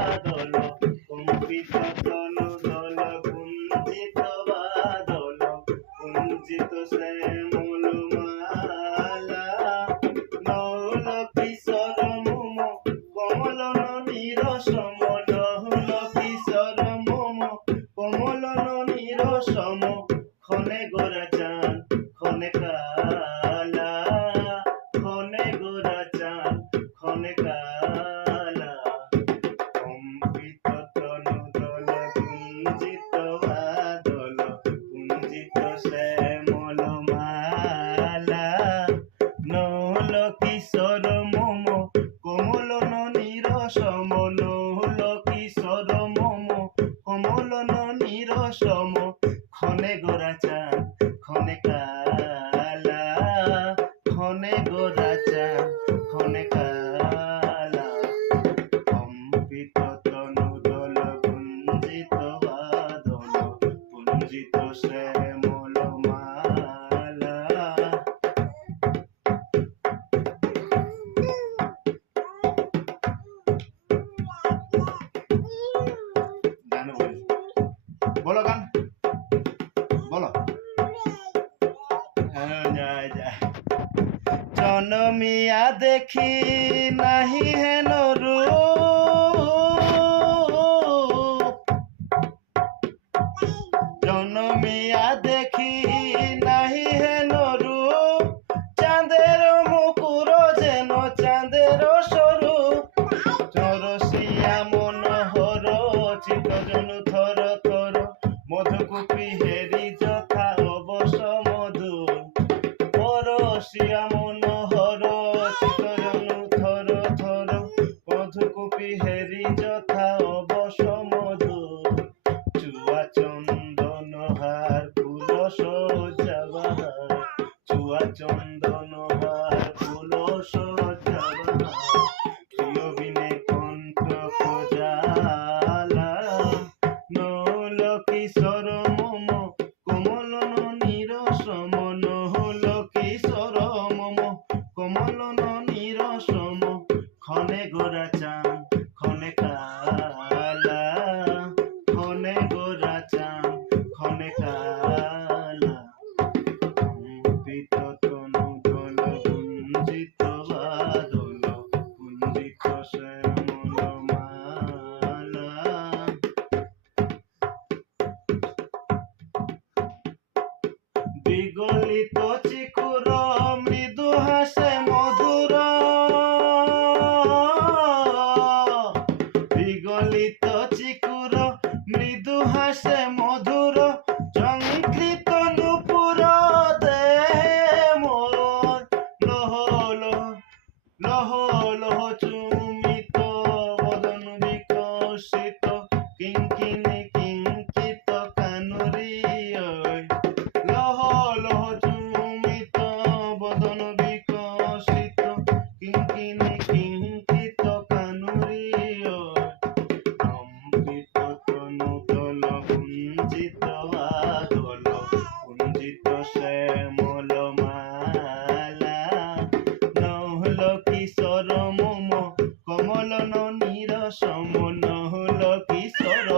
বাদল কম্পিত তনু দল কুঞ্চিত বাদল কুঞ্চিত শ্যামল মালা নৌল কিশোর মোম কমলন নিরসম নৌল কিশোর মোম কমলন নিরসম ক্ষণে গোরা চাঁদ ক্ষণে কালা ক্ষণে গোরা চাঁদ ক্ষণে কালা কম্পিত তনু দল কুঞ্চিত বাদল কুঞ্চিত শ্যামল মালা নৌল কিশোর মোম কমলন নিরসম নৌল কিশোর মোম কমলন নিরসম ক্ষণে গোরা চাঁদ ক্ষণে কালা ক্ষণে গোরা চাঁদ ক্ষণে কালা কম্পিত তনু দল কুঞ্চিত বাদল কুঞ্চিত শ্যামল মালা গান বলো গান বলো জনমিয়া দেখি নাহি হেন রূপ জনমিয়া দেখি নাহি হেন রূপ চাঁদের মুকুর যেন চাঁদের স্বরূপ চরসিয়া মনোহর চিত্তজনু থর থর মধুকুপি হেরি যথা অবস মধু পরশিয়া মনোহর চিত্তজনু থর থর মধুকুপি হেরি যথা অবস মধু চুয়া চন্দন হার ফুল সজ্জাবাহার চুয়া চন্দন হার ফুল সজ্জাবাহার প্রিয় বিনে কণ্ঠ জালা নৌল কিশোর মোম কমলন নিরসম নৌল কিশোর মোম কমলন নিরসম ক্ষণে গোরা চাঁদ ক্ষণে কালা ক্ষণে গোরা চাঁদ ক্ষণে কালা কম্পিত তনু দল কুঞ্চিত বাদল কুঞ্চিত শ্যামল মালা বিগলিত চিকুর মৃদু হাসে মধুর বিগলিত চিকুর মৃদু হাসে মধুর ঝঙ্কৃত নূপুর দেহে মোর লহ লহ লহ লহ চুমিত বদন বিকশিত কিঙ্কিণী কিঙ্কিত কানুরী লহ লহ চুমিত বদন বিকশিত কিঙ্কিণী কিঙ্কিত কানুরী কম্পিত তনু দল কুঞ্চিত বাদল কুঞ্চিত শ্যামল মালা নৌল কিশোর মোম কমলন নিরসম নৌল কিশোর